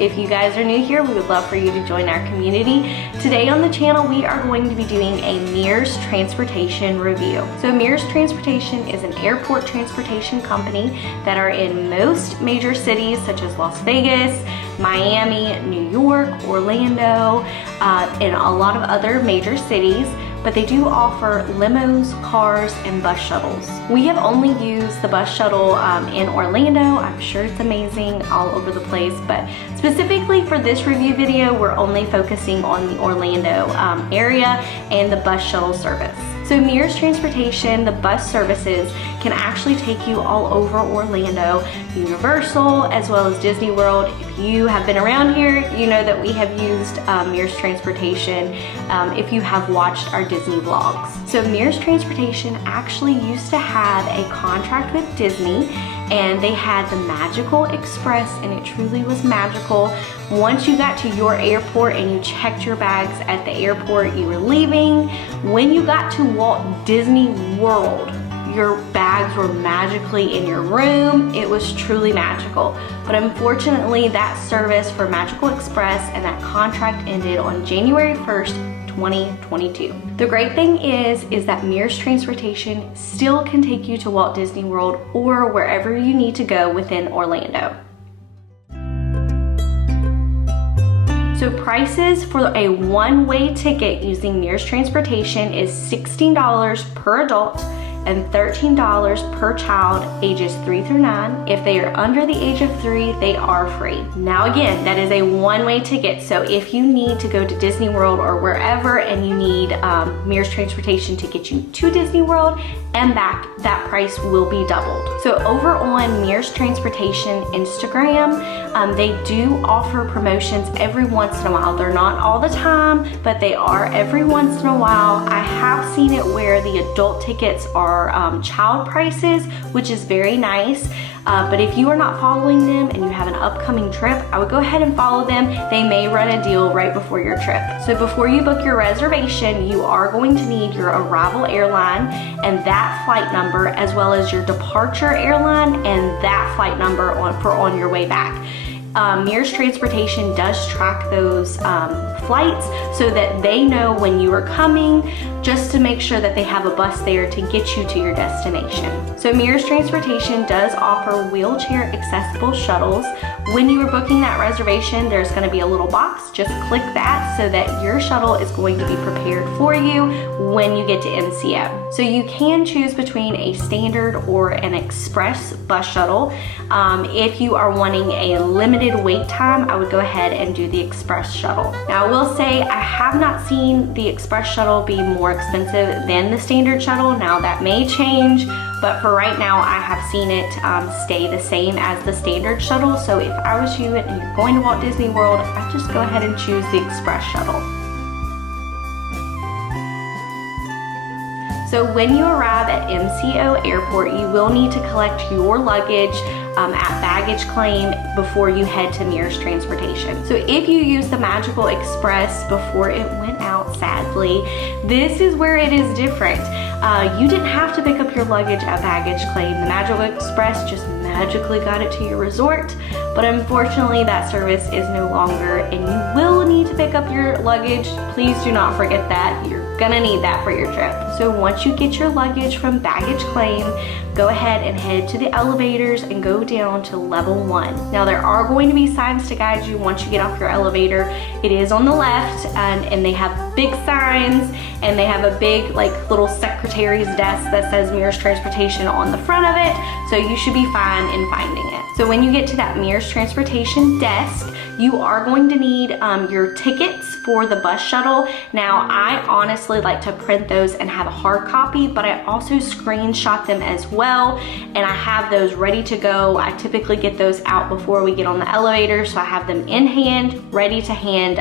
If you guys are new here, we would love for you to join our community. Today on the channel, we are going to be doing a Mears Transportation review. So Mears Transportation is an airport transportation company that are in most major cities such as Las Vegas, Miami, New York, Orlando, and a lot of other major cities. But they do offer limos, cars, and bus shuttles. We have only used the bus shuttle in Orlando. I'm sure it's amazing all over the place, but specifically for this review video, we're only focusing on the Orlando area and the bus shuttle service. So Mears Transportation, the bus services, can actually take you all over Orlando, Universal, as well as Disney World. If you have been around here, you know that we have used Mears Transportation if you have watched our Disney vlogs. So Mears Transportation actually used to have a contract with Disney, and they had the Magical Express, and it truly was magical. Once you got to your airport and you checked your bags at the airport you were leaving, when you got to Walt Disney World, your bags were magically in your room. It was truly magical. But unfortunately, that service for Magical Express and that contract ended on January 1st, 2022. The great thing is that Mears Transportation still can take you to Walt Disney World or wherever you need to go within Orlando. So prices for a one-way ticket using Mears Transportation is $16 per adult and $13 per child ages 3 through 9. If they are under the age of 3, they are free. Now again, that is a one-way ticket, so if you need to go to Disney World or wherever and you need Mears Transportation to get you to Disney World and back, that price will be doubled. So over on Mears Transportation Instagram, they do offer promotions every once in a while. They're not all the time, but they are every once in a while. I have seen it where the adult tickets are child prices, which is very nice. But if you are not following them and you have an upcoming trip, I would go ahead and follow them. They may run a deal right before your trip. So before you book your reservation, you are going to need your arrival airline and that flight number, as well as your departure airline and that flight number on your way back. Mears Transportation does track those flights so that they know when you are coming, just to make sure that they have a bus there to get you to your destination. So Mears Transportation does offer wheelchair accessible shuttles. When you are booking that reservation, there's going to be a little box. Just click that so that your shuttle is going to be prepared for you when you get to MCO. So you can choose between a standard or an express bus shuttle. If you are wanting a limited wait time, I would go ahead and do the express shuttle. Now I will say I have not seen the express shuttle be more expensive than the standard shuttle. Now that may change, but for right now I have seen it stay the same as the standard shuttle. So if I was you and you're going to Walt Disney World, I'd just go ahead and choose the express shuttle. So when you arrive at MCO Airport, you will need to collect your luggage at baggage claim before you head to Mears Transportation. So if you use the Magical Express before it went out, sadly, this is where it is different. You didn't have to pick up your luggage at baggage claim. The Magical Express just magically got it to your resort, but unfortunately that service is no longer, and you will need to pick up your luggage. Please do not forget that. You're gonna need that for your trip. So once you get your luggage from baggage claim, go ahead and head to the elevators and go down to level 1. Now there are going to be signs to guide you once you get off your elevator. It is on the left, and they have big signs, and they have a big little secretary's desk that says Mears Transportation on the front of it, so you should be fine in finding it. So when you get to that Mears Transportation desk, you are going to need your tickets for the bus shuttle. Now I honestly like to print those and have a hard copy, but I also screenshot them as well, and I have those ready to go. I typically get those out before we get on the elevator, so I have them in hand, ready to hand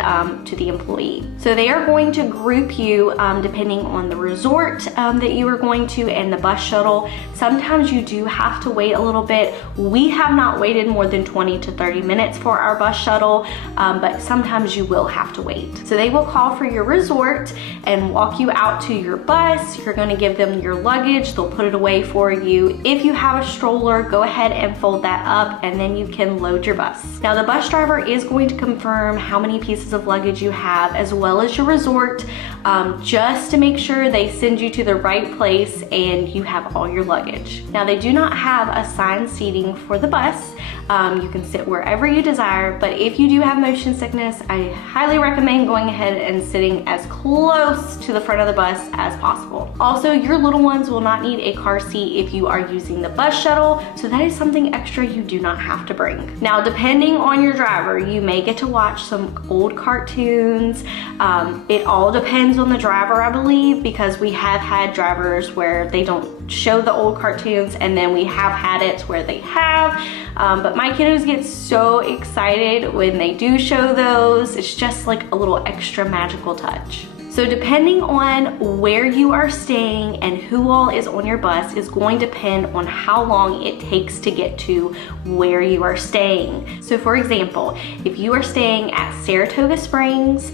to the employee. So they are going to group you depending on the resort that you are going to and the bus shuttle. Sometimes you do have to wait a little bit. We have not waited more than 20 to 30 minutes for our bus shuttle. shuttle, but sometimes you will have to wait. So they will call for your resort and walk you out to your bus. You're going to give them your luggage. They'll put it away for you. If you have a stroller, go ahead and fold that up, and then you can load your bus. Now the bus driver is going to confirm how many pieces of luggage you have, as well as your resort, just to make sure they send you to the right place and you have all your luggage. Now they do not have assigned seating for the bus. You can sit wherever you desire, but if you do have motion sickness, I highly recommend going ahead and sitting as close to the front of the bus as possible. Also, your little ones will not need a car seat if you are using the bus shuttle, so that is something extra you do not have to bring. Now, depending on your driver, you may get to watch some old cartoons. It all depends on the driver, I believe, because we have had drivers where they don't show the old cartoons, and then we have had it where they have. But my kiddos get so excited when they do show those. It's just like a little extra magical touch. So depending on where you are staying and who all is on your bus is going to depend on how long it takes to get to where you are staying. So for example, if you are staying at Saratoga Springs,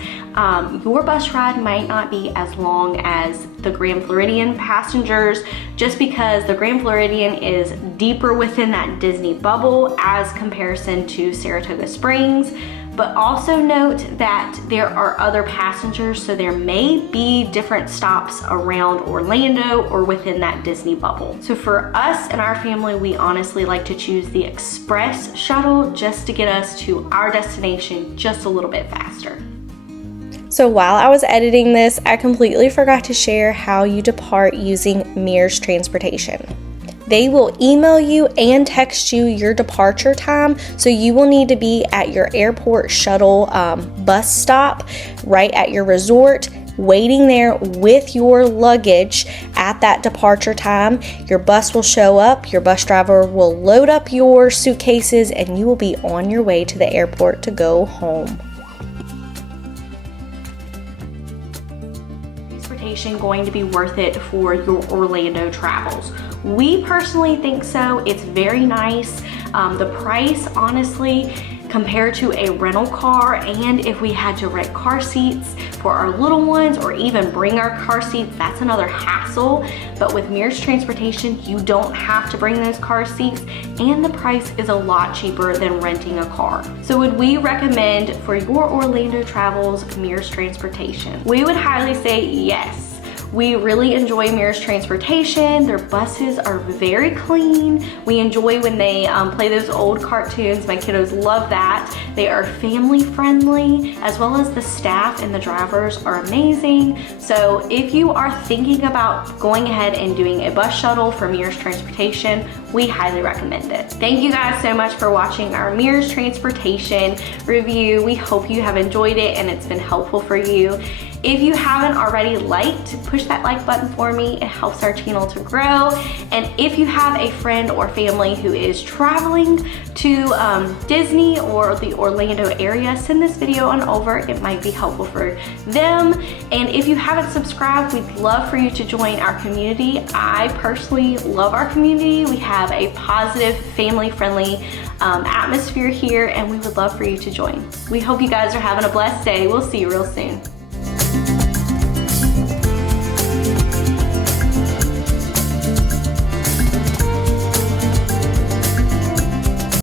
your bus ride might not be as long as the Grand Floridian passengers, just because the Grand Floridian is deeper within that Disney bubble as comparison to Saratoga Springs. But also note that there are other passengers, so there may be different stops around Orlando or within that Disney bubble. So for us and our family, we honestly like to choose the express shuttle just to get us to our destination just a little bit faster. So while I was editing this, I completely forgot to share how you depart using Mears Transportation. They will email you and text you your departure time, so you will need to be at your airport shuttle bus stop right at your resort, waiting there with your luggage at that departure time. Your bus will show up, your bus driver will load up your suitcases, and you will be on your way to the airport to go home. Transportation going to be worth it for your Orlando travels? We personally think so. It's very nice. The price, honestly, compared to a rental car, and if we had to rent car seats for our little ones or even bring our car seats, that's another hassle. But with Mears Transportation, you don't have to bring those car seats, and the price is a lot cheaper than renting a car. So would we recommend for your Orlando travels Mears Transportation? We would highly say yes. We really enjoy Mears Transportation. Their buses are very clean. We enjoy when they play those old cartoons. My kiddos love that. They are family friendly, as well as the staff and the drivers are amazing. So if you are thinking about going ahead and doing a bus shuttle for Mears Transportation, we highly recommend it. Thank you guys so much for watching our Mears Transportation review. We hope you have enjoyed it and it's been helpful for you. If you haven't already liked, push that like button for me. It helps our channel to grow. And if you have a friend or family who is traveling to Disney or the Orlando area, send this video on over. It might be helpful for them. And if you haven't subscribed, we'd love for you to join our community. I personally love our community. We have a positive, family-friendly atmosphere here, and we would love for you to join. We hope you guys are having a blessed day. We'll see you real soon.